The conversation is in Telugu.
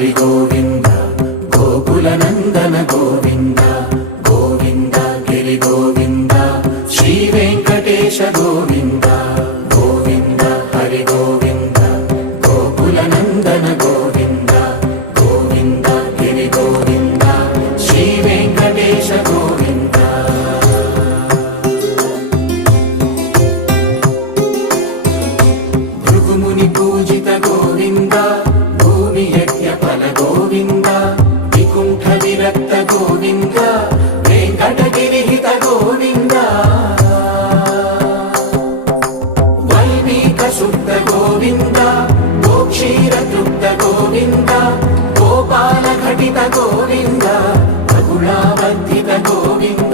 హరి గోవింద గోకుల నందన గోవింద గోవింద గిరి గోవింద శ్రీ వెంకటేశ గోవింద గోవింద హరి గోవింద గోకుల నందన గోవింద గోవింద గిరి గోవింద శ్రీ వెంకటేశ గోవింద భృగుముని పూజిత గోవింద భూమి యజ్ఞ ఫల గోవింద వికుంఠ విరక్త గోవింద వెంకటగిరిహిత గోవింద వైదిక శుద్ధ గోవింద గోక్షీర తృప్త గోవింద గోపాల ఘటిత గోవింద రఘుణావర్ధిత గోవింద